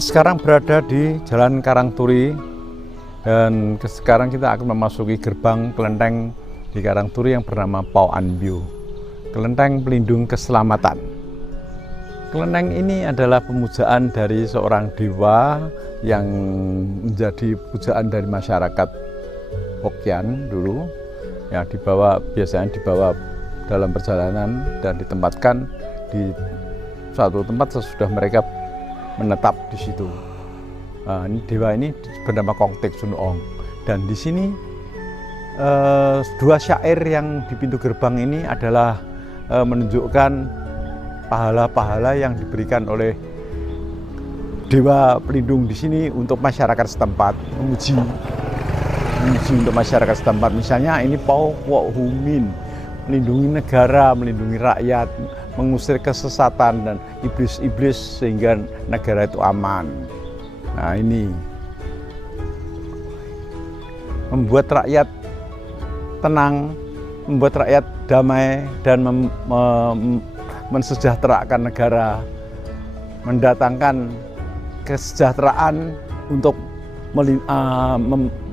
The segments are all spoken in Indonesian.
Kita sekarang berada di Jalan Karangturi dan sekarang kita akan memasuki gerbang kelenteng di Karangturi yang bernama Pau Anbio, kelenteng pelindung keselamatan. Kelenteng ini adalah pemujaan dari seorang dewa yang menjadi pujaan dari masyarakat Hokkien dulu, yang biasanya dibawa dalam perjalanan dan ditempatkan di suatu tempat sesudah mereka menetap di situ. Nah, ini dewa ini bernama Kongtek Sunong, dan di sini dua syair yang di pintu gerbang ini adalah menunjukkan pahala-pahala yang diberikan oleh dewa pelindung di sini untuk masyarakat setempat, memuji untuk masyarakat setempat. Misalnya ini Pau Wok Humin, melindungi negara, melindungi rakyat, mengusir kesesatan dan iblis-iblis sehingga negara itu aman. Nah, ini membuat rakyat tenang, membuat rakyat damai dan mensejahterakan negara, mendatangkan kesejahteraan untuk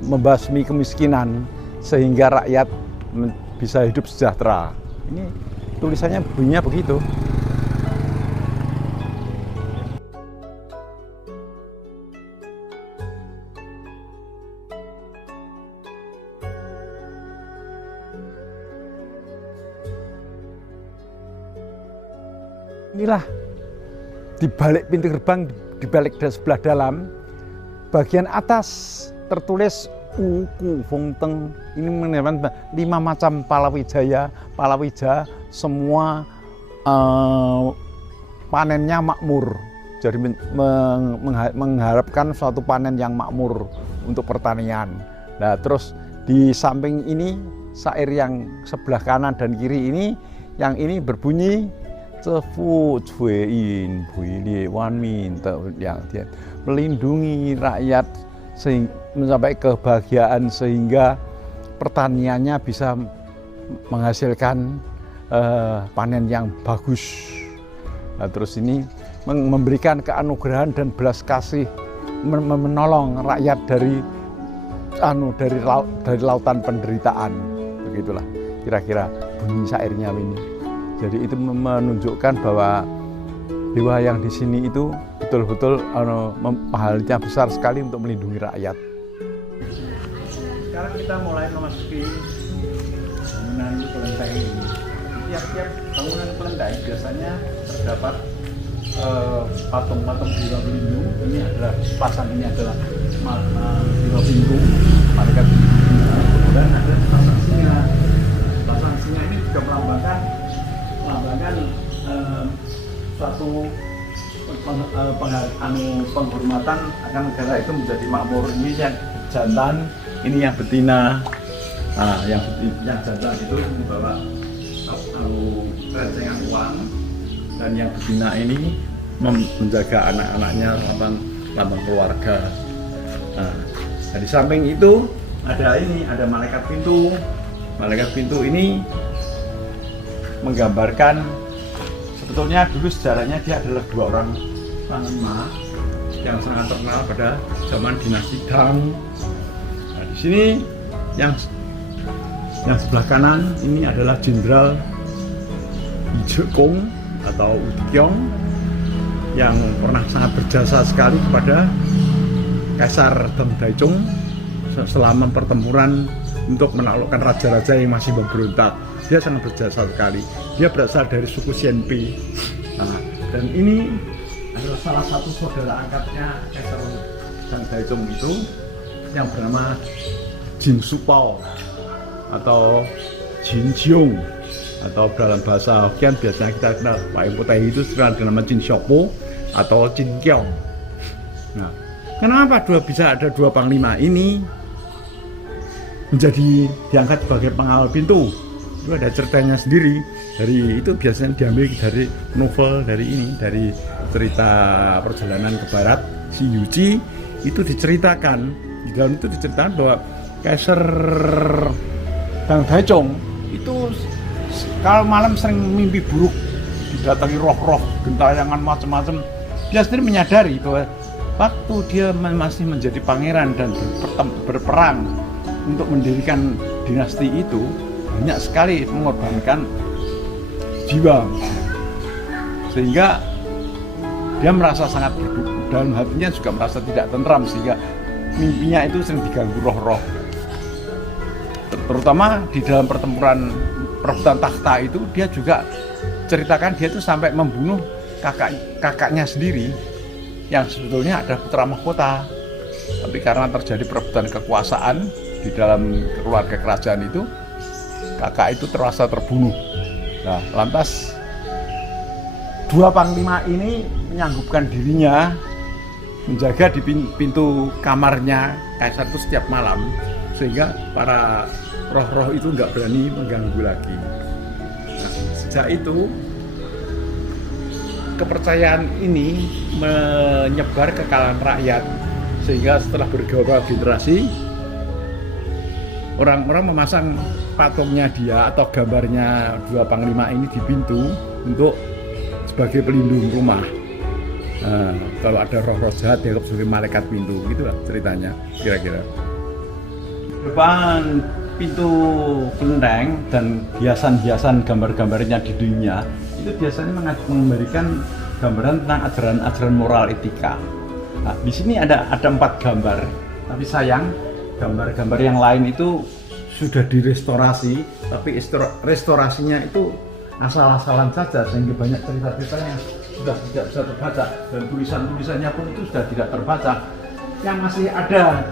membasmi kemiskinan sehingga rakyat bisa hidup sejahtera. Ini tulisannya bunyinya begitu. Inilah di balik pintu gerbang, di balik sebelah dalam, bagian atas tertulis Uku Fongteng. Ini menyebutkan 5 macam palawija, semua panennya makmur. Jadi mengharapkan suatu panen yang makmur untuk pertanian. Nah, terus di samping ini syair yang sebelah kanan dan kiri ini, yang ini berbunyi Cefu Cuein Buili Wanmin, yang melindungi rakyat mencapai kebahagiaan sehingga pertaniannya bisa menghasilkan panen yang bagus. Nah, terus ini memberikan keanugerahan dan belas kasih, menolong rakyat dari lautan penderitaan. Begitulah kira-kira bunyi syairnya ini. Jadi itu menunjukkan bahwa dewa yang di sini itu betul-betul pahalanya besar sekali untuk melindungi rakyat. Sekarang kita mulai memasuki bangunan kelenteng ini. Tiap-tiap bangunan kelenteng biasanya terdapat patung-patung dewa pelindung. Ini adalah ini adalah dewa pelindung, malaikat pelindung. Kemudian ada pasang singa. Pasang singa ini juga melambangkan suatu penghormatan akan negara itu menjadi makmur. Ini yang jantan, ini yang betina. Nah, yang jantan itu membawa rencengan uang, dan yang betina ini menjaga anak-anaknya, lambang keluarga. Nah, di samping itu ada malaikat pintu. Malaikat pintu ini menggambarkan sebetulnya dulu sejarahnya dia adalah 2 orang panglima yang sangat terkenal pada zaman dinasti Tang. Nah, di sini yang sebelah kanan ini adalah Jenderal Jekong atau Udikyong yang pernah sangat berjasa sekali kepada Kaisar Deng Daicung selama pertempuran untuk menaklukkan raja-raja yang masih memberontak. Dia sangat berjasa sekali. Dia berasal dari suku Xianpi. Nah, dan ini adalah salah satu saudara angkatnya Kaisar Deng Daicung itu yang bernama Jin Supao atau Jin Jiong, atau dalam bahasa Hokkien biasanya kita kenal Pak Putih itu sekarang dengan nama Jin Siopo atau Jin Kyong. Nah, kenapa bisa ada 2 panglima ini menjadi diangkat sebagai pengawal pintu? Itu ada ceritanya sendiri. Dari itu biasanya diambil dari novel, dari cerita perjalanan ke barat si Yuji. Itu diceritakan, di dalam itu diceritakan bahwa Kaisar Deng Daicung itu kalau malam sering mimpi buruk, didatangi roh-roh, gentayangan macam-macam. Dia sendiri menyadari bahwa waktu dia masih menjadi pangeran dan berperang untuk mendirikan dinasti itu, banyak sekali mengorbankan jiwa, sehingga dia merasa sangat berduka, dalam hatinya juga merasa tidak tentram, sehingga mimpinya itu sering diganggu roh-roh. Terutama di dalam pertempuran perebutan takhta itu, dia juga ceritakan dia itu sampai membunuh kakaknya sendiri yang sebetulnya ada putra mahkota, tapi karena terjadi perebutan kekuasaan di dalam keluarga kerajaan itu, kakak itu terasa terbunuh. Nah, lantas dua panglima ini menyanggupkan dirinya menjaga di pintu kamarnya kaisar itu setiap malam, sehingga para roh-roh itu nggak berani mengganggu lagi. Nah, sejak itu kepercayaan ini menyebar ke kalangan rakyat, sehingga setelah beberapa generasi orang-orang memasang patungnya dia atau gambarnya dua panglima ini di pintu untuk sebagai pelindung rumah. Nah, kalau ada roh-roh jahat dianggap sebagai malaikat pintu, gitulah ceritanya kira-kira. Depan pintu kelenteng dan hiasan-hiasan gambar-gambarnya di dunia itu biasanya memberikan gambaran tentang ajaran-ajaran moral etika. Nah, di sini ada 4 gambar, tapi sayang gambar-gambar yang lain itu sudah direstorasi, tapi restorasinya itu asal-asalan saja, sehingga banyak cerita-cerita yang sudah tidak bisa terbaca, dan tulisan-tulisannya pun itu sudah tidak terbaca. Yang masih ada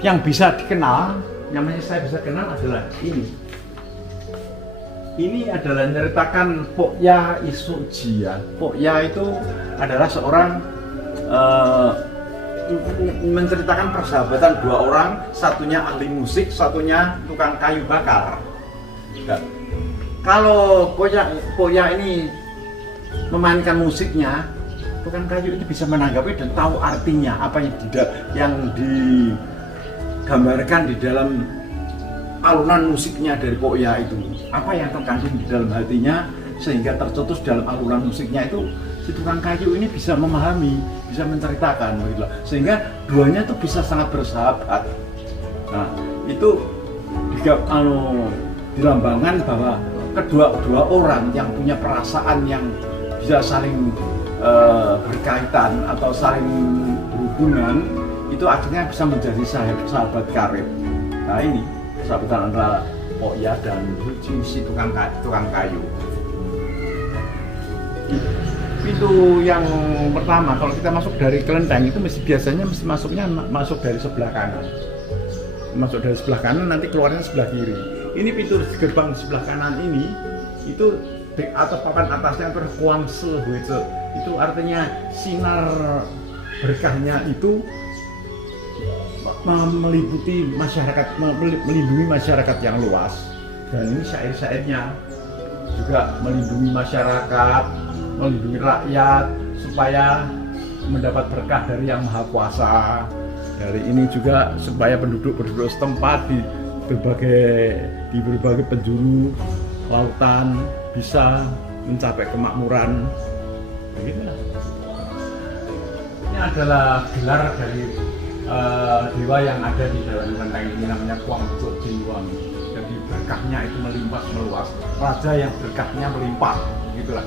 yang bisa dikenal, yang masih saya bisa kenal adalah ini. Ini adalah menceritakan Pokya Isujian. Pokya itu adalah seorang menceritakan persahabatan dua orang, satunya ahli musik, satunya tukang kayu bakar. Dan kalau Pokya ini memainkan musiknya, tukang kayu ini bisa menanggapi dan tahu artinya apa yang digambarkan di dalam alunan musiknya dari Pokya itu, apa yang terkandung di dalam hatinya, sehingga tercetus dalam alunan musiknya itu si tukang kayu ini bisa memahami, bisa menceritakan gitu, sehingga duanya itu bisa sangat bersahabat. Nah, itu dilambangkan bahwa kedua orang yang punya perasaan yang bisa saling berkaitan atau saling berhubungan, itu akhirnya bisa menjadi sahabat karib. Nah, ini persahabatan antara Pokya dan si tukang kayu. Pintu yang pertama, kalau kita masuk dari kelenteng itu biasanya masuk dari sebelah kanan. Masuk dari sebelah kanan, nanti keluarnya sebelah kiri. Ini pintu gerbang sebelah kanan ini, itu atau papan atasnya berkuang sehuice. Itu artinya sinar berkahnya itu meliputi masyarakat, melindungi masyarakat yang luas. Dan ini syair-syairnya juga melindungi masyarakat, melindungi rakyat supaya mendapat berkah dari Yang Maha Kuasa. Dari ini juga supaya penduduk-penduduk setempat di berbagai penjuru lautan bisa mencapai kemakmuran. Begitulah. Ini adalah gelar dari dewa yang ada di dalam kelenteng ini, namanya Kuang Cok Jinwang. Jadi berkahnya itu melimpah meluas, raja yang berkahnya melimpah, begitulah.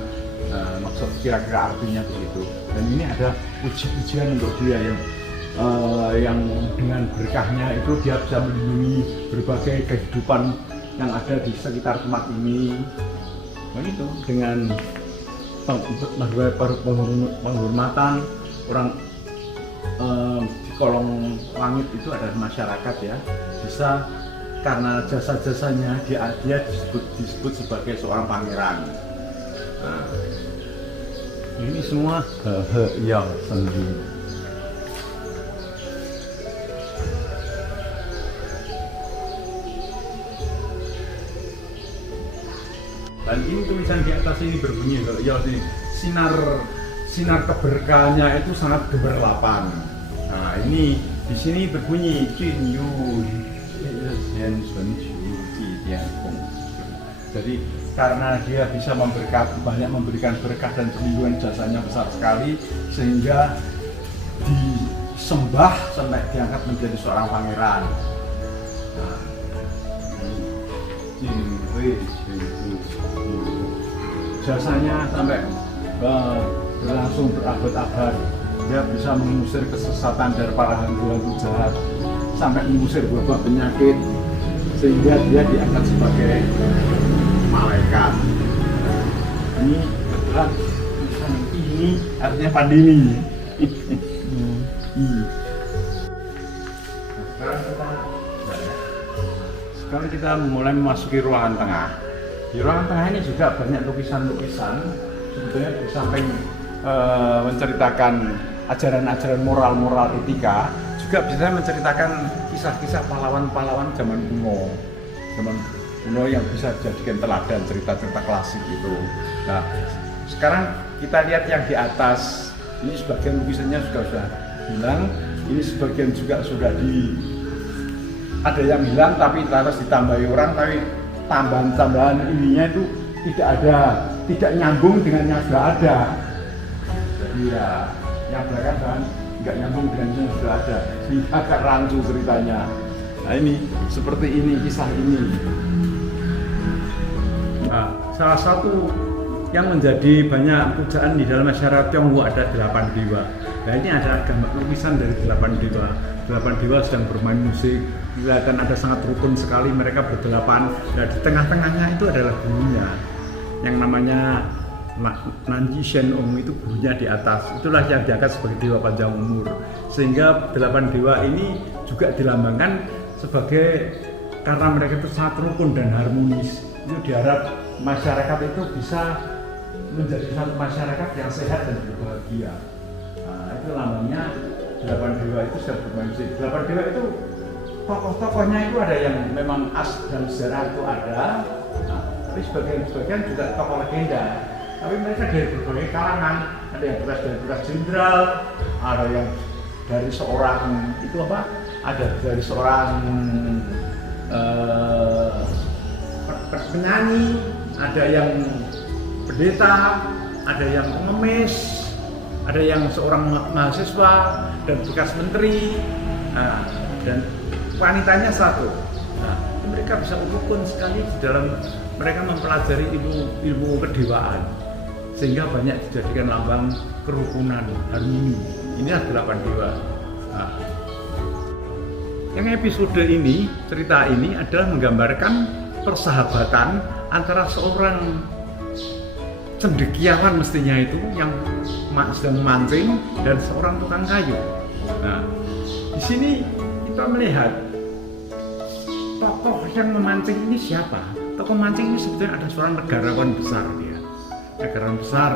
Maksud kira-kira artinya begitu. Dan ini ada puji-pujian untuk dia yang dengan berkahnya itu dia bisa melindungi berbagai kehidupan yang ada di sekitar tempat ini. Begitu, dengan penghormatan orang di kolong langit itu adalah masyarakat ya, bisa karena jasa-jasanya dia disebut sebagai seorang pangeran. Nah, ini semua yang sendiri. Dan ini tulisan di atas ini berbunyi, ya, sinar keberkahannya itu sangat gemerlapan. Nah, ini di sini berbunyi jadi karena dia bisa banyak memberikan berkah dan perlindungan, jasanya besar sekali, sehingga disembah sampai diangkat menjadi seorang pangeran. Nah, jasanya sampai berlangsung berabad-abad. Dia bisa mengusir kesesatan dari para hantu-hantu jahat, sampai mengusir wabah penyakit, sehingga dia diangkat sebagai malaikat. Ini adalah ini artinya pandemi. Sekarang kita mulai memasuki ruangan tengah. Di ruangan tengah ini juga banyak lukisan-lukisan. Sebetulnya di samping menceritakan ajaran-ajaran moral-moral etika, juga bisa menceritakan kisah-kisah pahlawan-pahlawan zaman kuno. Zaman kuno yang bisa dijadikan teladan, cerita-cerita klasik itu. Nah, sekarang kita lihat yang di atas. Ini sebagian lukisannya sudah hilang. Ini sebagian juga sudah ada yang hilang tapi harus ditambahi orang, tapi tambahan-tambahan ininya itu tidak nyambung dengan yang sudah ada. Jadi ya yang belakang nggak nyambung dengan yang sudah ada, sehingga agak rancu ceritanya. Nah ini seperti ini kisah ini. Nah, salah satu yang menjadi banyak pujaan di dalam masyarakat Tionghoa ada 8 dewa. Nah ini ada gambar lukisan dari 8 dewa. 8 dewa sedang bermain musik. Kelihatan ada sangat rukun sekali, mereka berdelapan. Nah di tengah-tengahnya itu adalah gurunya yang namanya Nanji Shen Ong, itu gurunya di atas. Itulah yang diangkat sebagai dewa panjang umur. Sehingga 8 dewa ini juga dilambangkan sebagai, karena mereka itu sangat rukun dan harmonis. Itu diharap masyarakat itu bisa menjadi satu masyarakat yang sehat dan berbahagia. Nah, itu lambangnya 8 dewa itu sudah bermain musik. 8 dewa itu tokoh-tokohnya itu ada yang memang dalam sejarah itu ada, nah, tapi sebagian juga tokoh legenda. Tapi mereka dari berbagai kalangan, ada yang bekas jenderal, ada yang dari seorang ada dari seorang penyanyi, ada yang pendeta, ada yang pengemis, ada yang seorang mahasiswa dan bekas menteri, dan wanitanya satu. Nah, mereka bisa rukun sekali di dalam mereka mempelajari ilmu kedewaan, sehingga banyak dijadikan lambang kerukunan, harmoni. Inilah 8 dewa. Nah, yang episode ini, cerita ini adalah menggambarkan persahabatan antara seorang cendekiawan mestinya itu yang sedang memancing dan seorang tukang kayu. Nah, di sini kita melihat tokoh yang memancing ini siapa? Tokoh memancing ini sebetulnya ada seorang negarawan besar dia. Negarawan besar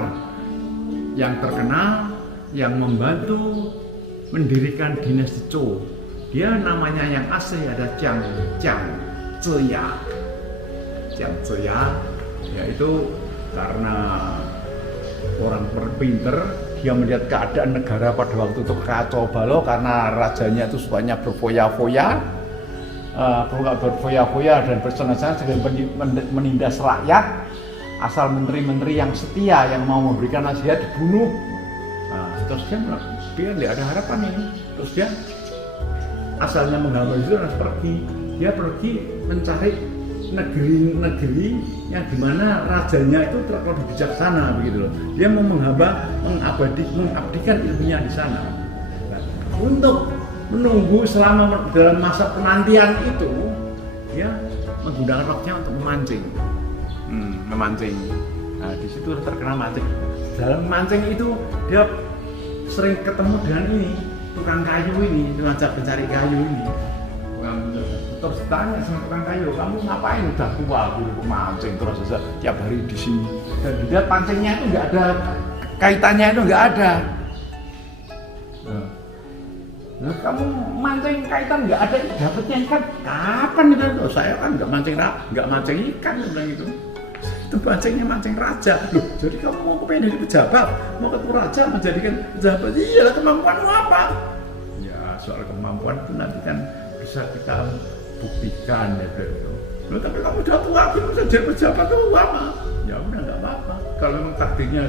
yang terkenal, yang membantu mendirikan dinasti Zhou. Dia namanya yang asli ada Jiang Zeya. Jiang Zeya yaitu karena orang pinter, dia melihat keadaan negara pada waktu itu kacau balau karena rajanya itu sukanya berfoya-foya, dan bersenang-senang sedang menindas rakyat. Asal menteri-menteri yang setia yang mau memberikan nasihat dibunuh. Nah, terus dia tidak ada harapan ini. Terus dia asalnya menghamba itu harus pergi. Dia pergi mencari negeri-negeri yang dimana rajanya itu terlalu bijaksana begitu loh. Dia mau mengabdikan ilmunya di sana. Nah, untuk menunggu selama dalam masa penantian itu, dia menggunakan waktunya untuk memancing. Nah, di situ terkenal mancing. Dalam mancing itu dia sering ketemu dengan ini tukang kayu ini, ngajak pencari kayu ini. Terus tanya sama tukang kayu, kamu ngapain udah tua gitu mancing terus saja tiap hari di sini. Dan dia pancingnya itu nggak ada kaitannya, itu nggak ada. Nah, kamu mancing kaitan nggak ada, dapatnya ikan kapan itu? Saya kan nggak mancing ikan bilang itu. Itu mancingnya mancing raja. Loh, jadi kamu mau kepengen jadi pejabat, mau ketemu raja menjadikan pejabat? Iya, kemampuanmu apa? Ya soal kemampuan itu nanti kan bisa kita buktikan ya itu. Loh, tapi kamu udah tua, kamu bisa jadi pejabat kamu lama. Ya udah nggak apa-apa. Kalau memang takdirnya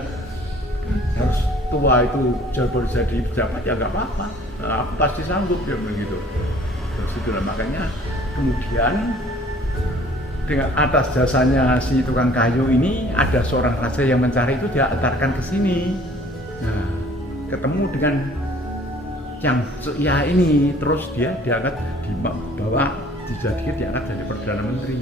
harus tua itu jadi pejabat ya nggak apa-apa, aku pasti sanggup ya begitu. Terus itulah makanya kemudian dengan atas jasanya si tukang kayu ini ada seorang raja yang mencari itu, dia antarkan ke sini. Nah, ketemu dengan yang ya ini, terus dia diangkat, dibawa, diangkat jadi perdana menteri.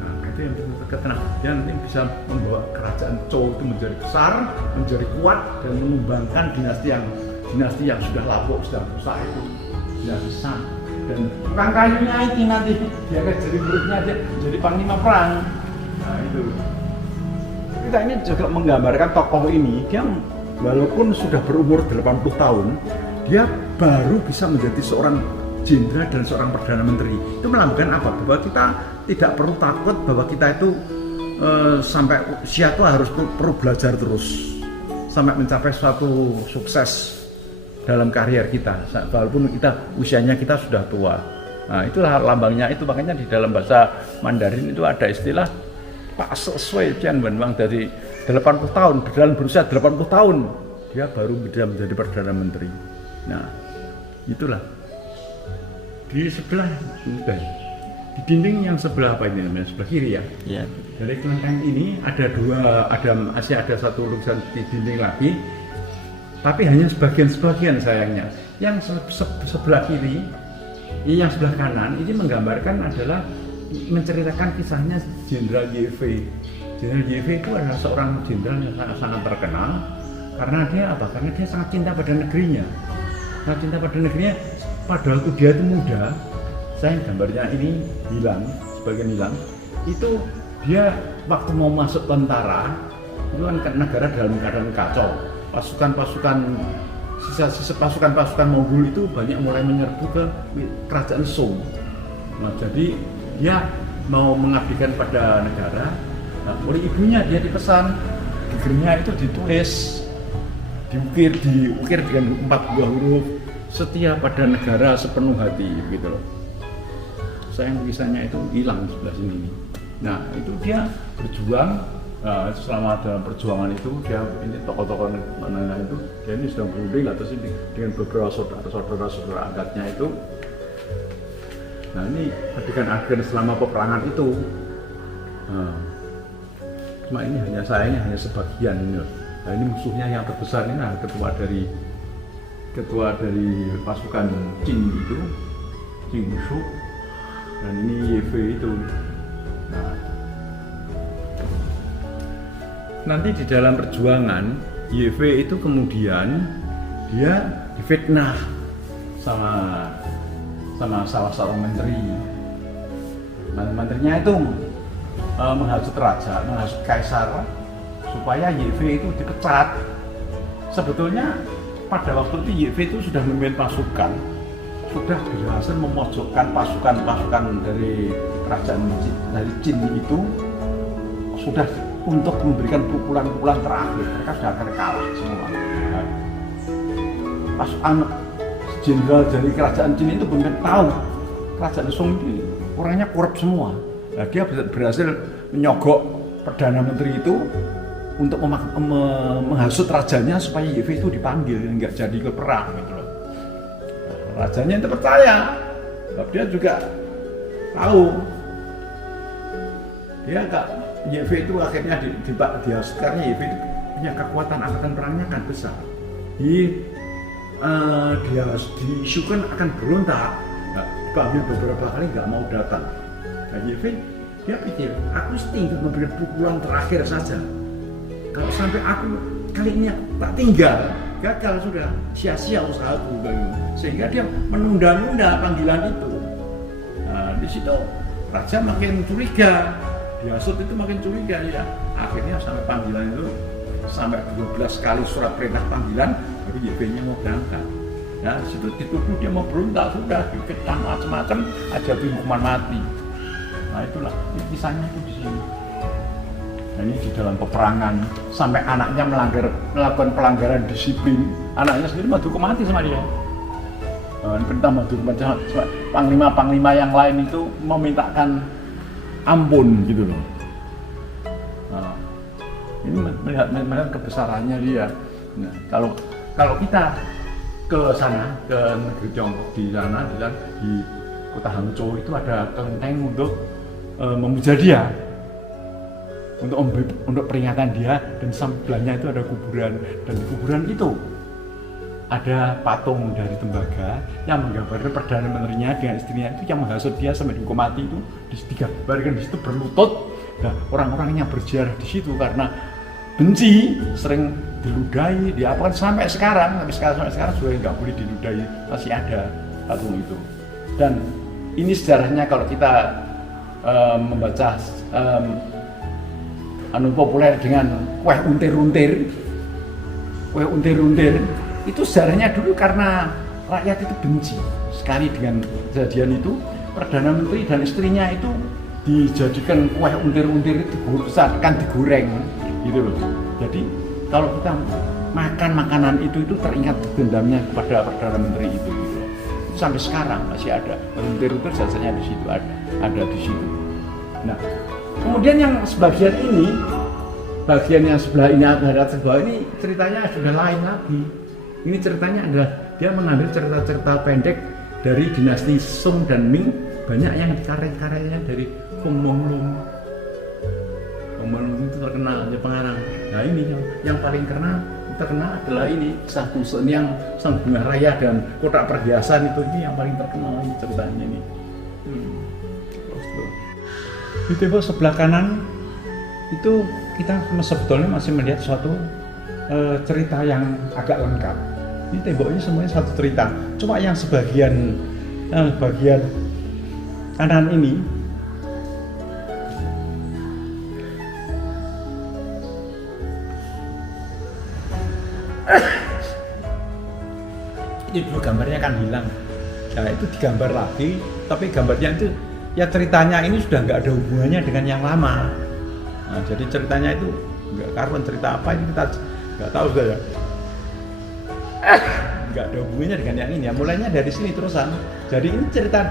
Nah, itu yang terkenal. Dia nanti bisa membawa kerajaan Zhou itu menjadi besar, menjadi kuat, dan mengembangkan dinasti yang sudah lapuk, sudah rusak itu, dinasti Shang. Dan tukang kayunya itu nanti dia akan jadi muridnya, jadi panglima perang. Nah itu kita ini juga menggambarkan tokoh ini, dia walaupun sudah berumur 80 tahun, dia baru bisa menjadi seorang jenderal dan seorang perdana menteri. Itu melambangkan apa? Bahwa kita tidak perlu takut bahwa kita itu sampai usia itu harus perlu belajar terus sampai mencapai suatu sukses dalam karier kita, walaupun usianya kita sudah tua. Nah, itulah lambangnya itu, makanya di dalam bahasa Mandarin itu ada istilah Pak Sesuai Tian Wenwang, dari 80 tahun, dalam berusia 80 tahun dia baru bisa menjadi perdana menteri. Nah, itulah di sebelah di dinding yang sebelah apa ini namanya, sebelah kiri ya. Iya. Dari kelenteng ini ada masih ada satu lukisan di dinding lagi. Tapi hanya sebagian sayangnya. Yang sebelah kiri, yang sebelah kanan ini menggambarkan adalah menceritakan kisahnya Jenderal Ye Fei. Jenderal Ye Fei itu adalah seorang jenderal yang sangat terkenal karena dia apa? Karena dia sangat cinta pada negerinya. Sangat cinta pada negerinya. Padahal waktu dia itu muda, saya gambarnya ini sebagian hilang. Itu dia waktu mau masuk tentara, itu kan negara dalam keadaan kacau. Pasukan-pasukan Monggol itu banyak mulai menyerbu ke kerajaan Song. Nah, jadi dia mau mengabdikan pada negara. Nah, oleh ibunya dia dipesan, di gernya itu ditulis, diukir dengan 4 buah huruf, setia pada negara sepenuh hati, gitu loh. Sayang tulisannya itu hilang sebelah sini. Nah, itu dia berjuang. Nah, selama dalam perjuangan itu dia ini tokoh-tokoh menengah itu dia ini sedang berunding atas ini dengan beberapa saudara angkatnya itu. Nah, ini adegan selama peperangan itu. Nah, cuma ini sayangnya hanya sebagian ini. Nah, ini musuhnya yang terbesar ini, ketua dari pasukan Qin itu, Qin Shu, dan ini Ye Fei itu. Nah, nanti di dalam perjuangan Ye Fei itu kemudian dia difitnah sama salah seorang menteri. Menterinya itu menghasut raja, menghasut kaisar supaya Ye Fei itu dipecat. Sebetulnya pada waktu itu Ye Fei itu sudah memimpin pasukan, sudah berhasil memojokkan pasukan dari kerajaan dari Qin itu, sudah untuk memberikan pukulan-pukulan terakhir. Mereka sudah akan kalah semua. Nah, pasukan jenderal dari kerajaan Qin itu benar tahu kerajaan Song ini orangnya korup semua. Nah, dia berhasil menyogok perdana menteri itu untuk menghasut rajanya supaya Ye Fei itu dipanggil, nggak jadi ke perang gitu loh. Nah, rajanya itu percaya, sebab dia juga tahu dia nggak. Ye Fei itu akhirnya sekarang Ye Fei itu punya kekuatan angkatan perangnya kan besar. Dia diisukan akan berontak, dipanggil beberapa kali nggak mau datang. Nah, Ye Fei dia pikir, aku tinggal memberikan pukulan terakhir saja. Kalau sampai aku kali ini tak tinggal, gagal sudah, sia-sia usahaku. Sehingga dia menunda-nunda panggilan itu. Nah, di situ raja makin curiga. Dihasut itu makin curiga ya. Akhirnya sampai panggilan itu sampai 12 kali surat perintah panggilan baru Ye Fei-nya mau berangkat. Nah, situ dituduh dia mau berontak, sudah dikecam macam-macam, aja hukuman mati. Nah, itulah kisahnya itu di sini. Nah, ini di dalam peperangan sampai anaknya melakukan pelanggaran disiplin, anaknya sendiri mau dihukum mati sama dia. Perintah mau dihukum mati, panglima yang lain itu memintakan ampun gitu loh. Nah, Ini melihat kebesarannya dia. Nah, kalau kita ke sana, ke negeri Tiongkok di sana di kota Hangzhou itu ada kelenteng untuk memuja dia, untuk peringatan dia, dan sebelahnya itu ada kuburan, dan di kuburan itu ada patung dari tembaga yang menggambarkan perdana menterinya dengan istrinya itu yang menghasut dia sampai dihukum mati itu digambarkan di situ berlutut. Nah, orang-orang yang berziarah di situ karena benci sering diludahi, diapakan sampai sekarang sudah nggak boleh diludahi, masih ada patung itu. Dan ini sejarahnya kalau kita membaca populer dengan kue untir-untir itu sejarahnya dulu karena rakyat itu benci sekali dengan kejadian itu. Perdana Menteri dan istrinya itu dijadikan kue untir-untir itu digoreng gitu loh. Jadi kalau kita makan makanan itu teringat dendamnya kepada Perdana Menteri itu gitu. Sampai sekarang masih ada untir-untir jasanya di situ, ada di situ. Nah, kemudian yang sebagian ini, bagian yang sebelah ini ada sebelah ini ceritanya sudah lain lagi. Ini ceritanya adalah dia mengambil cerita-cerita pendek dari dinasti Song dan Ming, banyak yang karya-karyanya dari Hong Monglong. Hong Monglong itu terkenal pengarang. Nah ini yang paling terkenal adalah ini satu yang Sang Bunga Raya dan Kotak Perhiasan ini yang paling terkenal ini ceritanya ini. Di tembok sebelah kanan itu kita sebetulnya masih melihat suatu cerita yang agak lengkap. Ini tembok ini semuanya satu cerita. Cuma yang bagian kanan ini itu gambarnya kan hilang. Nah itu digambar lagi, tapi gambarnya itu ya ceritanya ini sudah nggak ada hubungannya dengan yang lama. Nah, jadi ceritanya itu nggak karuan, cerita apa ini kita nggak tahu sudah ya. Nggak ada hubungannya dengan yang ini ya. Mulainya dari sini terusan. Jadi ini cerita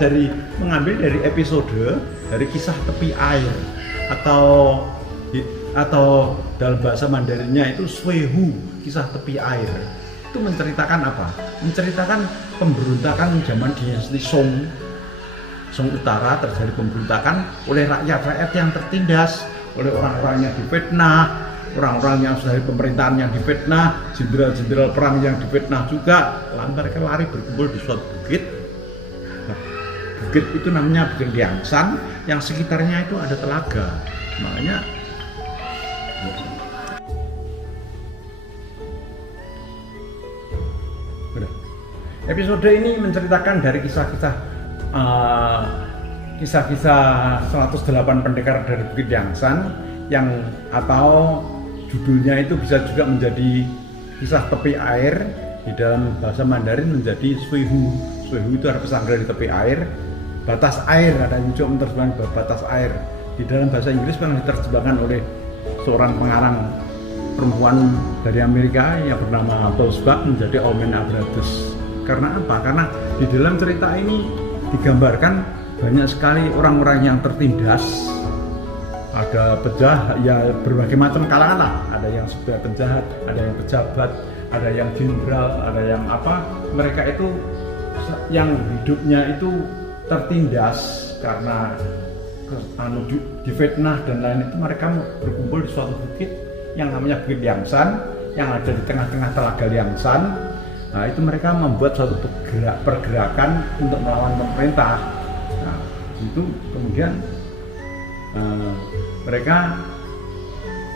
mengambil dari episode dari kisah tepi air atau dalam bahasa Mandarinnya itu Shuihu, kisah tepi air. Itu menceritakan apa? Menceritakan pemberontakan zaman dinasti Song Utara, terjadi pemberontakan oleh rakyat yang tertindas, oleh orang-orang yang difitnah, orang-orang yang dari pemerintahan yang difitnah, jenderal-jenderal perang yang difitnah juga. Mereka lari berkumpul di suatu bukit. Nah, bukit itu namanya Bukit Liangshan, yang sekitarnya itu ada telaga. Makanya episode ini menceritakan dari kisah-kisah 108 pendekar dari Bukit Liangshan atau judulnya itu bisa juga menjadi kisah tepi air, di dalam bahasa Mandarin menjadi Shuihu. Shuihu itu ada pesanggrahan di tepi air, batas air, ada yang juga menerjemahkan batas air. Di dalam bahasa Inggris pernah diterjemahkan oleh seorang pengarang perempuan dari Amerika yang bernama Tosbach menjadi Omen Abratus. Karena apa? Karena di dalam cerita ini digambarkan banyak sekali orang-orang yang tertindas. Ada penjahat, ya berbagai macam kalangan lah. Ada yang sudah penjahat, ada yang pejabat, ada yang jenderal, ada yang apa. Mereka itu yang hidupnya itu tertindas karena difitnah dan lain itu. Mereka berkumpul di suatu bukit yang namanya Bukit Liangshan, yang ada di tengah-tengah telaga Liangshan. Nah itu mereka membuat suatu pergerakan untuk melawan pemerintah. Nah itu kemudian mereka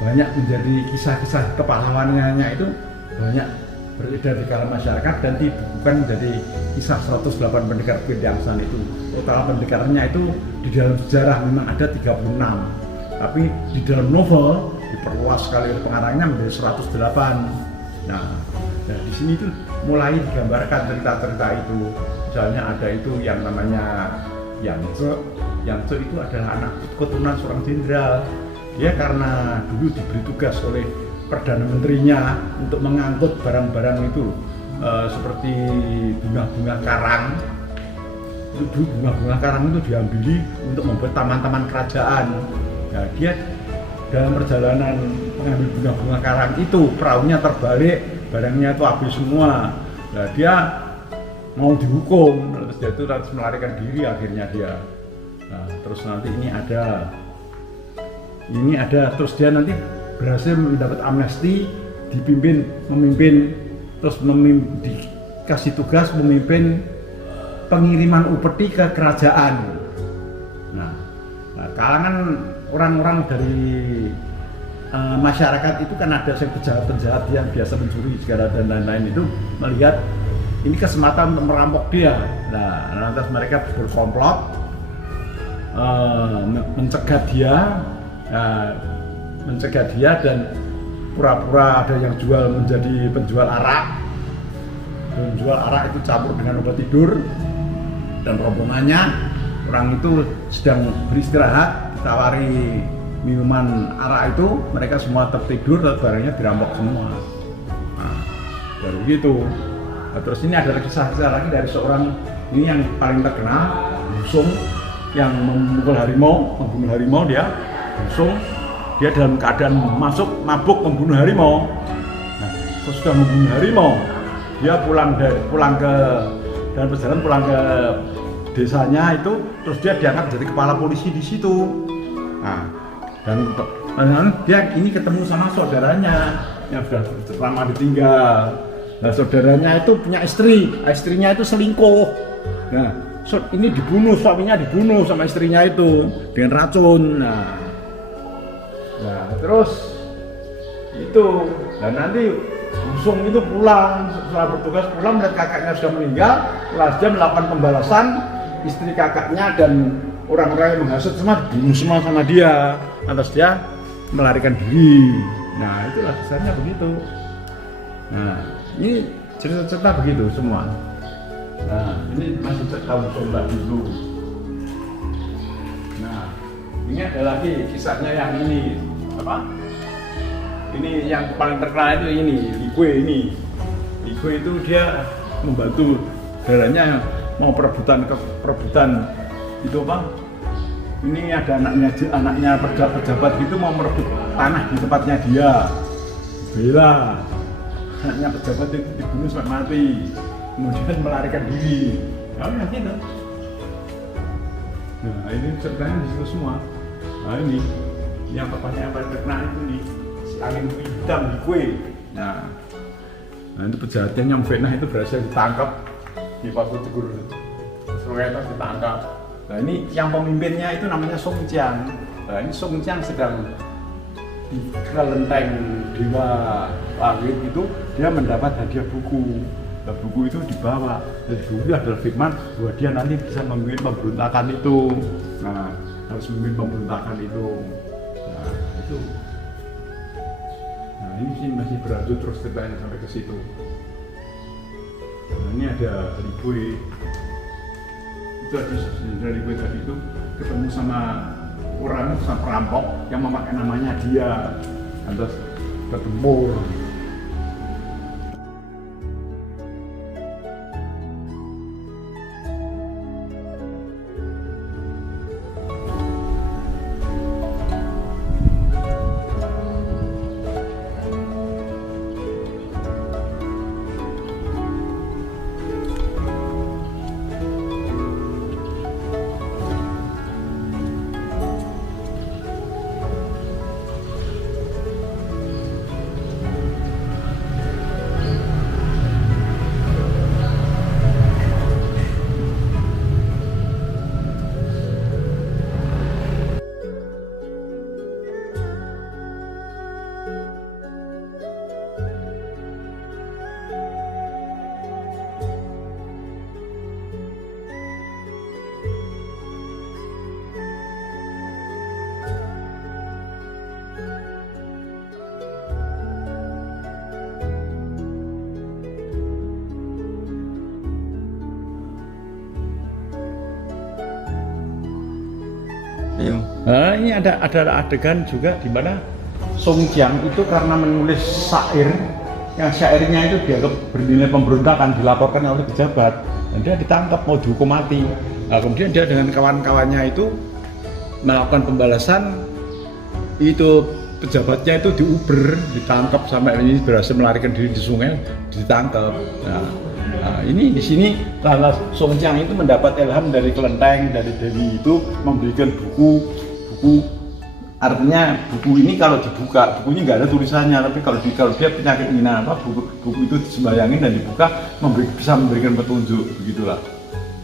banyak menjadi kisah-kisah kepahlawanannya itu banyak beredar di kalangan masyarakat dan dibukukan menjadi kisah 108 pendekar Bukit Liangshan itu. Total pendekarnya itu di dalam sejarah memang ada 36, tapi di dalam novel diperluas sekali oleh pengarangnya menjadi 108. Nah di sini tuh mulai digambarkan cerita-cerita itu. Misalnya ada itu yang namanya Yang Tzu itu adalah anak keturunan seorang jenderal. Dia karena dulu diberi tugas oleh Perdana Menterinya untuk mengangkut barang-barang itu seperti bunga-bunga karang. Dulu bunga-bunga karang itu diambili untuk membuat taman-taman kerajaan. Nah, dia dalam perjalanan mengambil bunga-bunga karang itu, perahunya terbalik, barangnya itu habis semua. Nah dia mau dihukum, terus dia itu harus melarikan diri akhirnya dia. Nah, terus nanti ini ada, terus dia nanti berhasil mendapat amnesti, memimpin, terus dikasih tugas memimpin pengiriman upeti ke kerajaan. Nah kalangan orang-orang dari masyarakat itu kan ada yang penjahat-penjahat yang biasa mencuri segala dan lain-lain itu melihat ini kesempatan untuk merampok dia. Nah lantas mereka berkomplot mencegah dia dan pura-pura ada yang menjadi penjual arak. Penjual arak itu campur dengan obat tidur, dan rombongannya orang itu sedang beristirahat, ditawari minuman arak itu, mereka semua tertidur dan barangnya dirampok semua. Nah, baru gitu. Nah, terus ini ada kisah-kisah lagi dari seorang ini yang paling terkenal, Busung, yang memukul harimau, membunuh harimau. Dia Busung, dia dalam keadaan mabuk membunuh harimau. Nah, sesudah membunuh harimau, dia pulang ke desanya itu, terus dia diangkat jadi kepala polisi di situ. Nah, dan dia ini ketemu sama saudaranya yang sudah lama ditinggal. Nah, saudaranya itu punya istrinya itu selingkuh. Nah, ini suaminya dibunuh sama istrinya itu dengan racun. Nah terus itu, dan nanti Busung itu pulang, setelah bertugas pulang melihat kakaknya sudah meninggal, lalu dia melakukan pembalasan, istri kakaknya dan orang-orang yang menghasut semua dibunuh semua sama dia, atas dia melarikan diri. Nah itulah kisahnya begitu. Nah ini cerita-cerita begitu semua. Nah ini masih cerita Busung dulu. Nah ini ada lagi kisahnya yang ini apa? Ini yang paling terkenal itu ini Ligwe itu dia membantu saudaranya mau perebutan itu apa? Ini ada anaknya pejabat gitu mau merebut tanah di tempatnya dia. Bela anaknya pejabat itu dibunuh sampai mati, kemudian melarikan diri. Nah gitu. Nah ini ceritanya di situ semua. Nah ini yang bapaknya yang paling terkenal itu nih, si angin hitam di kue. Nah itu penjahatnya yang fitnah itu berhasil ditangkap di Paku Tegur Surakarta, ditangkap. Nah ini yang pemimpinnya itu namanya Song Jiang. Nah ini Song Jiang sedang di kelenteng Dewa Langit itu, dia mendapat hadiah buku. Nah, buku itu dibawa, dan buku itu adalah firman bahwa dia nanti bisa memimpin pemberontakan itu. Nah harus memimpin pemberontakan itu. Nah itu. Nah ini sih masih berlanjut terus ceritanya sampai ke situ. Nah ini ada Ligwe. Itu dari gue tadi itu ketemu sama orang, sama perampok yang memakai namanya dia, terus ketemu. Nah, ini ada adegan juga di mana Song Jiang itu karena menulis syair, yang syairnya itu dianggap bernilai pemberontakan, dilaporkan oleh pejabat, dan dia ditangkap mau dihukum mati. Nah, kemudian dia dengan kawan-kawannya itu melakukan pembalasan itu, pejabatnya itu diuber, ditangkap sampai ini berhasil melarikan diri di sungai, ditangkap. Nah, ini di sini Lala Songjiang itu mendapat ilham dari kelenteng, dari Dewi itu memberikan buku. Artinya buku ini kalau dibuka, bukunya nggak ada tulisannya, tapi kalau dia penyakit ina apa, buku itu disembayangin dan dibuka bisa memberikan petunjuk, begitulah.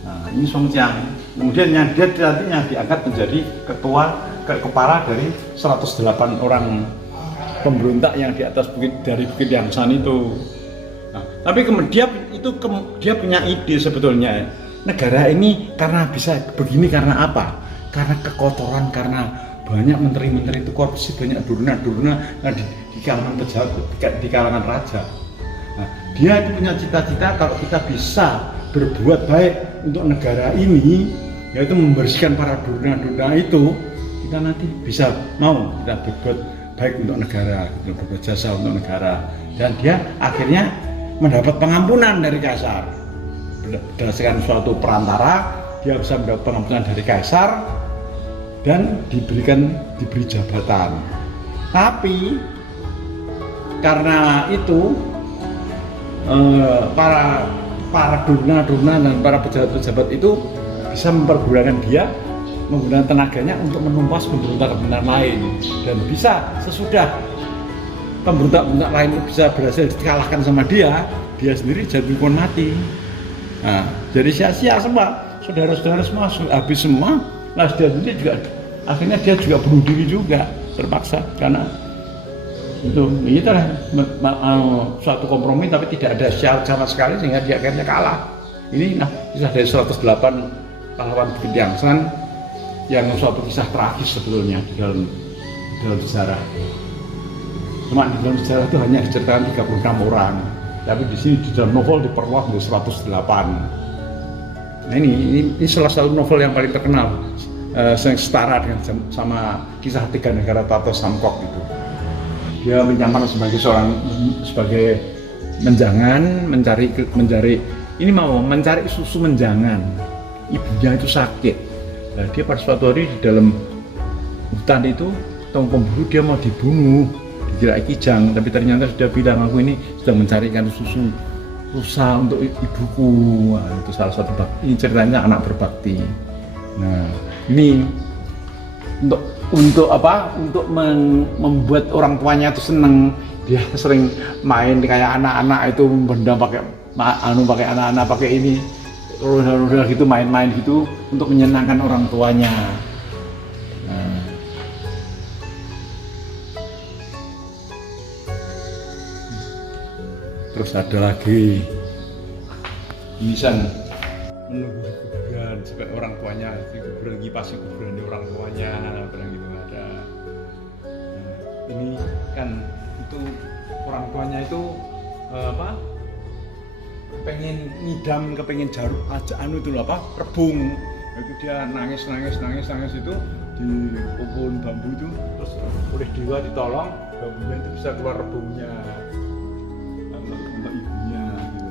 Nah, ini Songjiang. Kemudian yang dia nantinya diangkat menjadi kepala dari 108 orang pemberontak yang di atas dari Bukit Yangsan itu. Nah, tapi kemudian dia punya ide sebetulnya, negara ini karena bisa begini karena apa? Karena kekotoran, karena banyak menteri-menteri itu korupsi, banyak durna-durna di kalangan pejabat, di kalangan raja. Nah, dia itu punya cita-cita kalau kita bisa berbuat baik untuk negara ini, yaitu membersihkan para durna-durna itu, kita nanti bisa kita berbuat baik untuk negara, berbuat jasa untuk negara. Dan dia akhirnya mendapat pengampunan dari kaisar. Berdasarkan suatu perantara, dia bisa mendapat pengampunan dari kaisar dan diberi jabatan. Tapi karena itu para durna-durna dan para pejabat-pejabat itu bisa mempergunakan dia, menggunakan tenaganya untuk menumpas pemberontak-pemberontak lain, dan bisa sesudah pemberontak-pemberontak lain itu bisa berhasil dikalahkan sama dia sendiri jatuh hukuman mati. Nah, jadi sia-sia semua, saudara-saudara semua habis semua. Nah, dia juga akhirnya dia juga bunuh diri juga terpaksa karena itulah suatu kompromi tapi tidak ada syarat sama sekali sehingga dia akhirnya kalah. Ini kisah dari 108 pahlawan Bukit Yangsan yang suatu kisah tragis sebetulnya di dalam sejarah. Cuma di dalam sejarah itu hanya diceritakan 36 orang, tapi di sini di dalam novel diperluas menjadi 108. Nah, ini salah satu novel yang paling terkenal, yang setara dengan sama kisah Tiga Negara Tato Samkok itu. Dia menyamar sebagai menjangan, mencari susu menjangan. Ibunya itu sakit. Nah, dia pada suatu hari di dalam hutan itu ketemu pemburu, dia mau dibunuh, dikira kijang, tapi ternyata sudah bilang aku ini sedang mencarikan susu rusa untuk ibuku. Nah, itu salah satu ini ceritanya anak berbakti. Nah, ini untuk membuat orang tuanya itu seneng. Dia sering main kayak anak-anak itu, benda pakai anak-anak pakai ini roda-roda gitu, main-main gitu untuk menyenangkan orang tuanya. Nah. Terus ada lagi misan menunggu di kuburan sampai orang tuanya di kuburan, ngipasi kuburan di orang tuanya, barang gitu ada. Nah, ini kan itu orang tuanya itu kepengen jaruk aja itu rebung. Itu dia nangis itu di pohon bambu itu, terus oleh dewa ditolong, bambunya itu bisa keluar rebungnya untuk ibunya gitu.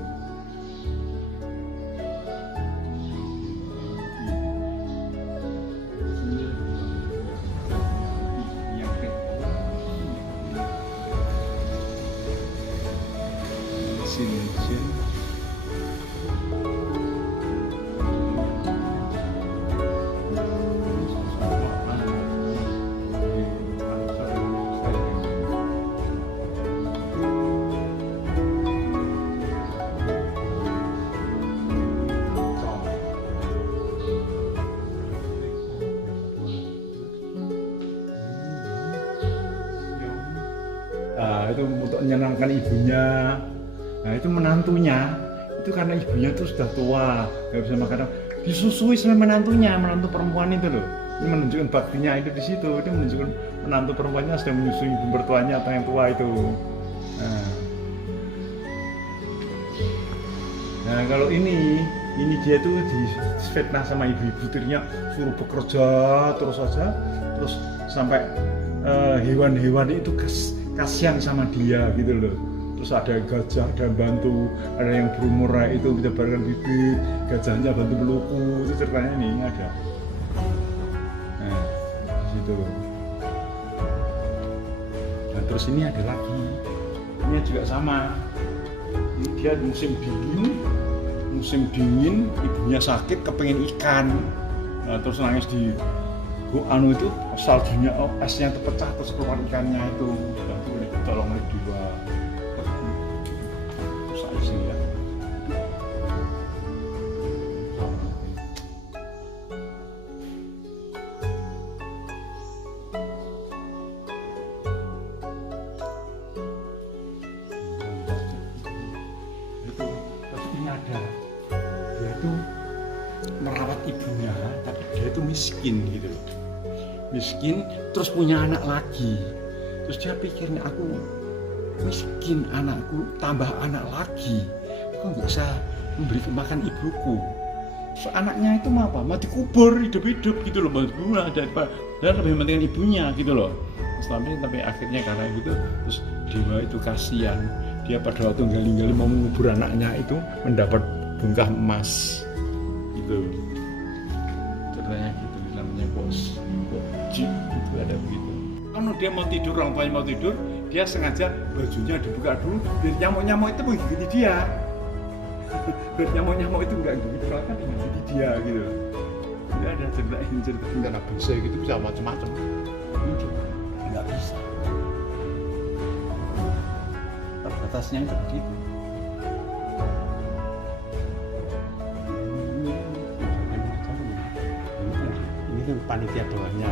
Itu untuk menyenangkan ibunya. Nah, itu menantunya itu karena ibunya itu sudah tua, nggak bisa makan, disusui sama menantu perempuan itu loh. Ini menunjukkan baktinya itu di situ. Itu menunjukkan menantu perempuannya sedang menyusui ibu mertuanya atau yang tua itu. Nah kalau ini dia tuh difitnah sama ibu-ibu tirinya, suruh bekerja terus saja, terus sampai hewan-hewan itu kasihan sama dia gitu loh. Terus ada gajah, ada yang bantu, ada yang berumur itu menyebarkan bibit, gajahnya bantu meluku, itu ceritanya ini ada. Nah, situ. terus ini ada lagi, ini juga sama. Ini dia musim dingin, ibunya sakit kepengen ikan, nah, terus nangis di anu itu saljunya, esnya terpecah terus keluar ikannya itu, dan itu ditolong oleh dewa. Terus sini ya. Dia itu merawat ibunya, tapi dia itu miskin gitu, miskin terus punya anak lagi, terus dia pikirnya aku miskin, anakku tambah anak lagi, aku nggak bisa memberi makan ibuku, terus anaknya itu mau apa? Mau dikubur hidup-hidup gitu loh, dan lebih penting ibunya gitu loh. Tapi akhirnya karena gitu, terus dewa itu kasihan, dia pada waktu gali-gali mau mengubur anaknya itu mendapat bungkah emas gitu, ceritanya gitu, namanya bos Ji itu ada begitu. Kalau dia mau tidur, orang tuanya mau tidur, dia sengaja bajunya dibuka dulu biar nyamuk-nyamuk itu menggigiti dia, biar nyamuk-nyamuk itu nggak gitu, kan menggigiti dia gitu. Dia ada cerita nggak bisa gitu, bisa macam-macam. Nggak bisa, terbatasnya seperti itu. Ini kan panitia doanya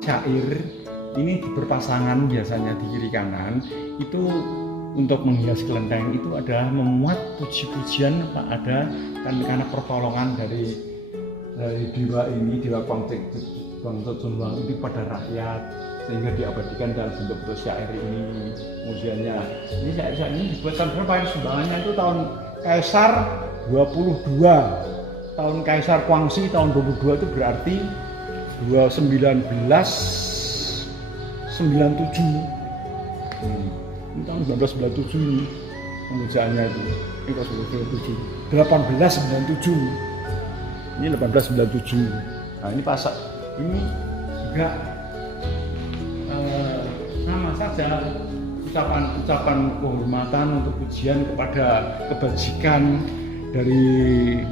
syair ini berpasangan biasanya di kiri kanan itu untuk menghias kelenteng itu adalah memuat puji-pujian ada kan karena pertolongan dari dewa ini, dewa Bangsa Junwang itu pada rakyat, sehingga diabadikan dalam bentuk syair ini. Kemudiannya ini syair ini dibuat tahun berapa? Sumbangannya itu tahun Kaisar 22, tahun Kaisar Guangxi tahun 22 itu berarti 1997. Ini tahun 1997 ini pemujaannya itu. Ini tahun 1897. Ini 1897. Nah ini pasak ini juga sama saja ucapan kehormatan untuk pujian kepada kebajikan dari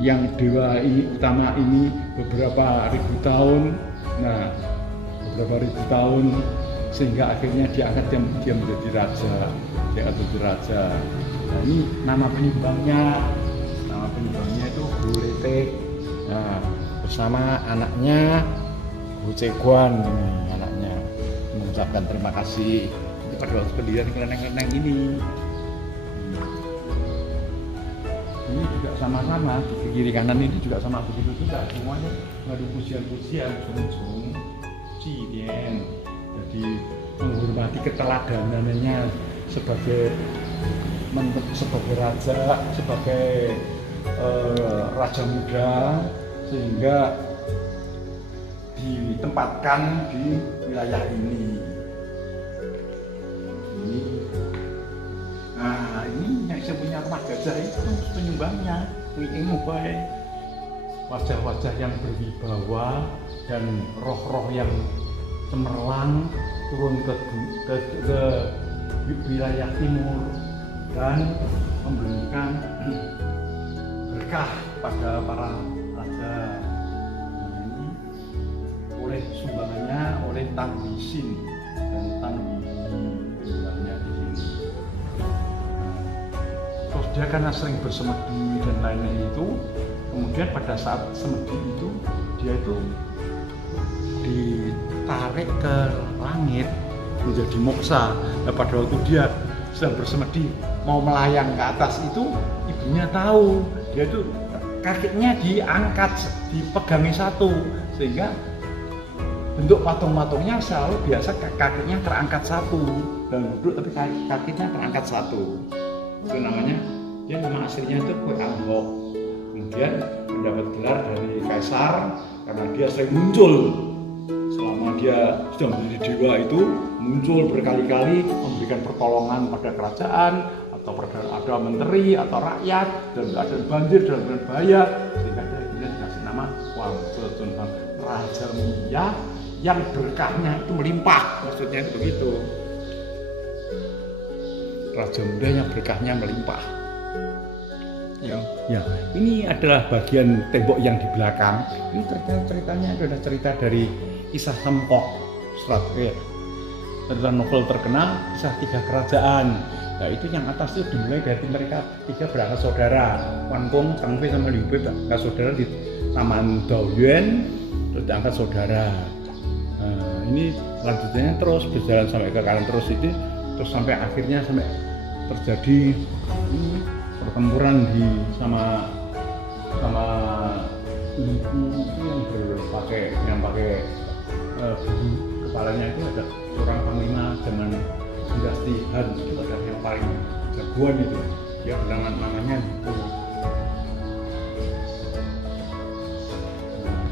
yang dewa ini utama ini beberapa ribu tahun. Nah beberapa ribu tahun sehingga akhirnya diangkat dia menjadi raja, Nah ini nama penyumbangnya itu Burete. Nah bersama anaknya Ceguan, anaknya mengucapkan terima kasih pada waktu pendirian kelenteng-kelenteng ini. Ini juga sama-sama di kiri kanan ini juga sama begitu juga, semuanya mengadu pujian-pujian, Zhong Cidian. Jadi menghormati keteladanannya sebagai raja, sebagai raja muda, sehingga ditempatkan di wilayah ini. Nah ini yang saya punya rumah gajah itu penyumbangnya, ini wajah-wajah yang berwibawa dan roh-roh yang cemerlang turun ke wilayah timur dan memberikan berkah pada para raja. Oleh sumbangannya oleh Tang Wixin dan Tang Wixin di sini. Terus dia karena sering bersemedi dan lain-lain itu, kemudian pada saat semedi itu dia itu ditarik ke langit menjadi moksa. Nah, pada waktu dia sedang bersemedi mau melayang ke atas itu, ibunya tahu, dia itu kakinya diangkat, dipegangi satu, sehingga bentuk patung-patungnya selalu biasa kakinya terangkat satu dan duduk tapi kakinya terangkat satu. Itu namanya, dia nama aslinya itu Kue Anghok. Kemudian mendapat gelar dari kaisar karena dia sering muncul selama dia sudah menjadi dewa itu, muncul berkali-kali memberikan pertolongan pada kerajaan atau atau ada menteri atau rakyat dalam keadaan banjir, dalam keadaan bahaya, sehingga dia dikasih nama Wang Zhezhuang, Raja Mulia yang berkahnya itu melimpah, maksudnya itu begitu. Raja Mulia yang berkahnya melimpah. Ya, ini adalah bagian tembok yang di belakang. Ini ceritanya adalah cerita dari kisah Semkok, cerita novel terkenal, kisah 3 kerajaan. Nah, itu yang atas itu dimulai dari mereka 3 berangkat saudara, Wan Kong, Chang Fei sama Liu Bei berangkat saudara di Taman Daoyuan, terus diangkat saudara. Nah, ini lanjutannya terus berjalan sampai ke kalian terus itu, terus sampai akhirnya sampai terjadi pertempuran sama itu yang pakai bulu kepalanya itu ada seorang panglima zaman dinasti Han, itu ada yang paling jagoan itu, dia namanya itu.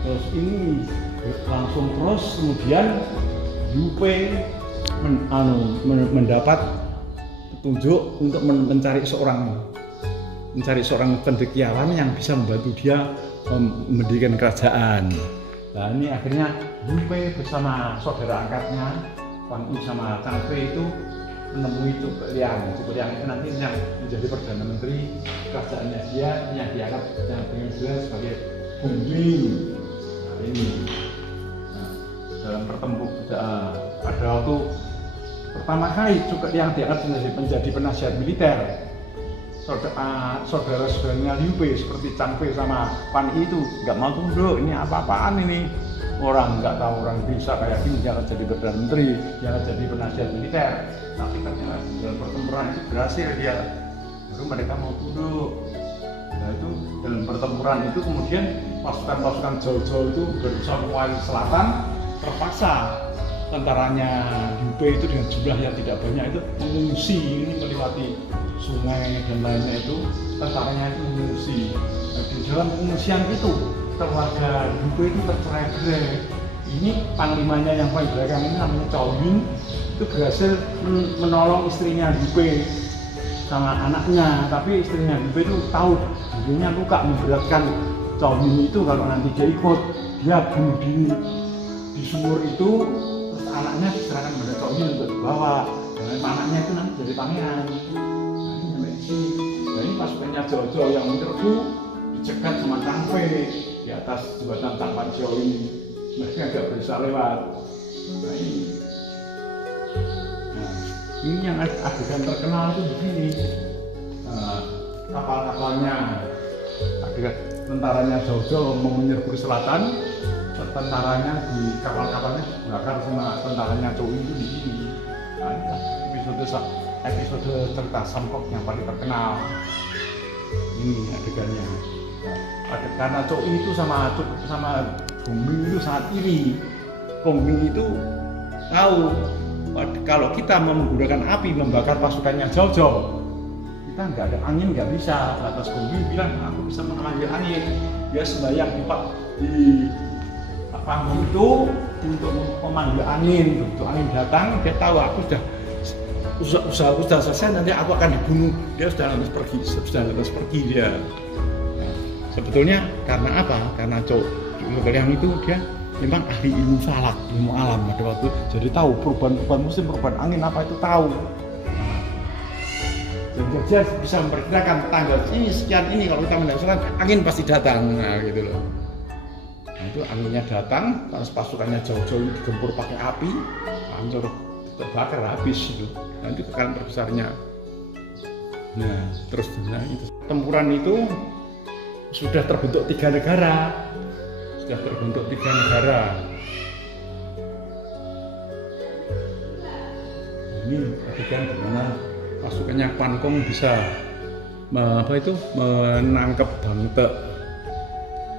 Terus ini langsung terus kemudian Liu Bei mendapat petunjuk untuk mencari seorang cendekiawan yang bisa membantu dia mendirikan kerajaan. Nah, ini akhirnya Liu Bei bersama saudara angkatnya Wang Yi sama Chang Fei itu menemui Zhuge Liang. Zhuge Liang itu nanti yang menjadi perdana menteri kerajaannya dia, yang dianggap yang dengan jelas sebagai Hong Ling. Nah, ini dalam pertempuran pada waktu pertama kali Zhuge Liang diangkat menjadi penasihat militer. Saudara-saudaranya Liu Bei seperti Chang Fei sama Pan Yi itu nggak mau tunduk, ini apa-apaan ini, orang nggak tahu, orang bisa kayak gini jangan jadi perdana menteri, jangan jadi penasihat militer. Tapi ternyata dalam pertempuran itu berhasil dia, baru mereka mau tunduk. Nah, itu dalam pertempuran itu kemudian pasukan Zhou itu berusaha menguasai selatan, terpaksa tentaranya Liu Bei itu dengan jumlah yang tidak banyak itu mengungsi, ini melewati sungai dan lainnya itu, tentaranya itu mengungsi. Nah, di dalam pengungsian itu keluarga Liu Bei itu tercerai-berai. Ini panglimanya yang paling belakang ini namanya Cao Yun, itu berhasil menolong istrinya Liu Bei sama anaknya, tapi istrinya Liu Bei itu tahu dirinya luka memberatkan Cao Yun itu, kalau nanti dia ikut dia bunuh diri di sumur itu, terus anaknya diserahkan kepada Cao Yun untuk dibawa, dan anaknya itu nanti jadi pangeran. Nah, ini pasukannya Zhou yang menyerbu dicegat sama Chang Fei di atas jembatan Tangpan Xiao ini, mereka nggak bisa lewat. Nah, ini yang adegan terkenal itu begini, kapal-kapalnya, adegan tentaranya Zhou mau menyerbu ke selatan, tentaranya di kapal-kapalnya dibakar sama tentaranya Cao Yun itu di sini. Nah, ini episode cerita Semkok yang paling terkenal. Ini adegannya. Karena Cao Yun itu sama Hong Ling itu sangat iri. Hong Ling itu tahu kalau kita menggunakan api membakar pasukannya Zhou, kita nggak ada angin, nggak bisa. Lantas Hong Ling bilang, aku bisa mengambil angin. Dia sembahyang di panggung itu untuk memanggil angin. Begitu angin datang, dia tahu aku sudah selesai, nanti aku akan dibunuh. Dia sudah lantas pergi dia. Nah, sebetulnya karena apa? Karena Zhuge Liang itu dia memang ahli ilmu falak, ilmu alam pada waktu, jadi tahu perubahan musim, perubahan angin apa itu tahu. Dan dia bisa memperkirakan tanggal ini sekian ini kalau kita mendapatkan angin pasti datang, nah gitu loh. Nah, itu anginnya datang, terus pasukannya Zhou itu digempur pakai api, hancur, terbakar habis itu. Nanti kekalahan terbesarnya. Nah, terus itu tempuran itu sudah terbentuk 3 negara. Ini adegan di mana pasukannya Pan Kong bisa menangkap Bang Te.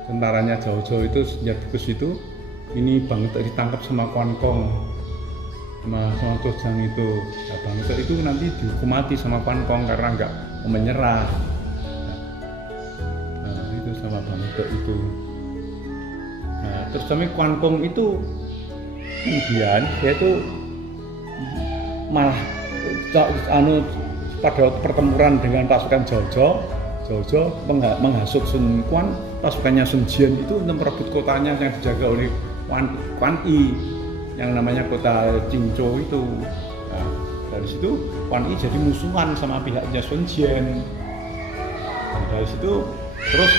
Tentaranya Zhou itu senjatikus itu. Ini Bang Te ditangkap sama Pan Kong. Sama Zhang itu, nah, Bang Te itu nanti dihukum mati sama Pan Kong karena nggak menyerah. Nah, itu sama Bang Te itu. Nah, terus sampai Pan Kong itu kemudian dia itu malah pada waktu pertempuran dengan pasukan Jojo menghasut Sun Quan, pasukannya Sun Jian itu untuk merebut kotanya yang dijaga oleh Quan Yi yang namanya kota Qingzhou itu. Nah, dari situ Quan Yi jadi musuhan sama pihaknya Sun Jian. Nah, dari situ terus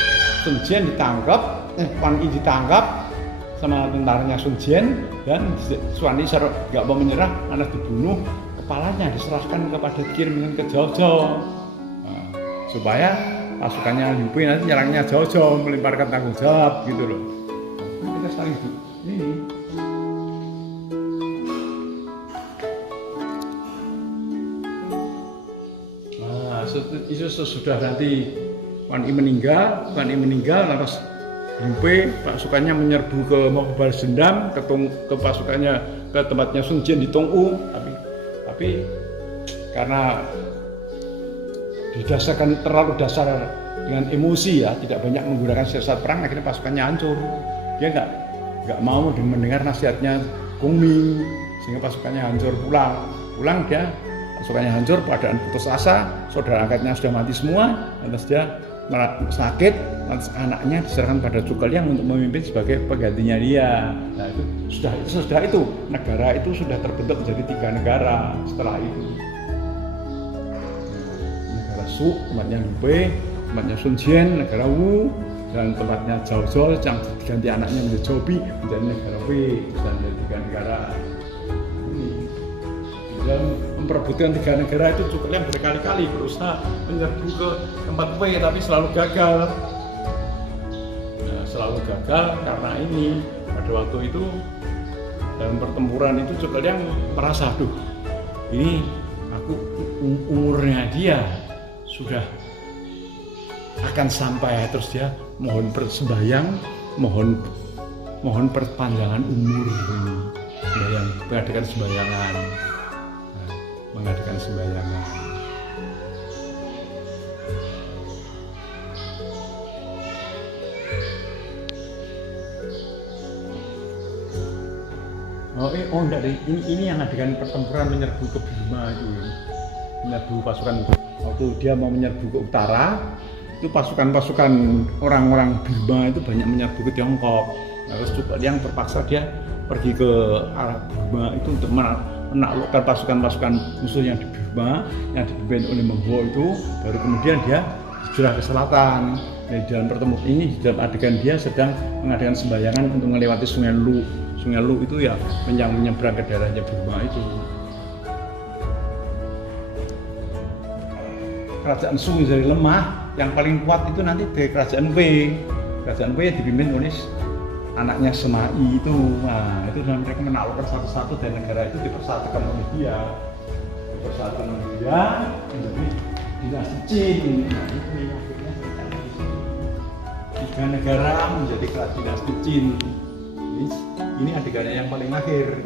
Sun Jian ditangkap, Quan Yi ditangkap sama tentaranya Sun Jian, dan Quan Yi nggak mau menyerah, karena dibunuh, kepalanya diserahkan kepada Kirmin ke Jojo. Nah, supaya pasukannya Liu Bei nanti nyerangnya Jojo, melemparkan tanggung jawab gitu loh. Nah, kita saling ini. Nah, itu sudah nanti Quan Yi meninggal, lantas Liu Bei pasukannya menyerbu mau balas dendam ke pasukannya, ke tempatnya Sun Jian di Tongwu, tapi karena didasarkan terlalu dasar dengan emosi ya, tidak banyak menggunakan siasat perang, akhirnya pasukannya hancur. Dia nggak mau mendengar nasihatnya Gong Ming, sehingga pasukannya hancur. Pulang dia pasukannya hancur, keadaan putus asa, saudara angkatnya sudah mati semua, lantas dia sakit, lantas anaknya diserahkan pada Zhuge Liang untuk memimpin sebagai penggantinya dia. Nah sudah itu negara itu sudah terbentuk menjadi 3 negara setelah itu. Negara Shu tempatnya Liu Bei, tempatnya Sun Jian negara Wu, dan tempatnya Jojo yang diganti anaknya menjadi Zhou Bi menjadi negara Wei, dan menjadi 3 negara. Dan memperebutkan 3 negara itu Zhuge Liang berkali-kali berusaha menyerbu ke tempat Wei, tapi selalu gagal. Nah, selalu gagal karena ini pada waktu itu dalam pertempuran itu Zhuge Liang merasa, aduh, ini aku umurnya dia sudah akan sampai, terus dia mohon persembayang, mohon perpanjangan umur ini, mengadakan sembayangan. Oh enggak deh, ini yang adakan pertempuran menyerbu ke Burma itu, menyerbu pasukan waktu dia mau menyerbu ke utara, itu pasukan orang-orang Burma itu banyak menyerbu ke Tiongkok. Nah, terus Zhuge Liang terpaksa dia pergi ke arah Burma itu untuk menaklukkan pasukan-pasukan musuh yang di Burma yang dipimpin oleh Meng Huo itu, baru kemudian dia hijrah ke selatan. Di dalam pertemuan ini, di dalam adegan dia sedang mengadakan sembayangan untuk melewati Sungai Lu. Sungai Lu itu ya yang menyeberang ke daerahnya Burma itu. Kerajaan Sung jadi lemah, yang paling kuat itu nanti dari Kerajaan Wei. Kerajaan Wei dipimpin oleh anaknya Sima Yi itu. Nah, itu mereka menaklukkan satu-satu, dan negara itu dipersatukan oleh dia. Menjadi dinasti Qin. Nah, itu akhirnya 3 negara menjadi dinasti Qin. Ini adegannya yang paling akhir.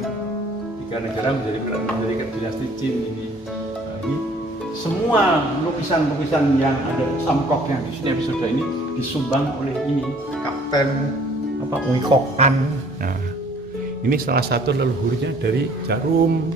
3 negara menjadi dinasti Qin ini. Nah, ini semua lukisan-lukisan yang ada samkok yang di sini episode ini disumbang oleh ini Kapten Ui Kok An. Nah, ini salah satu leluhurnya dari Jarum.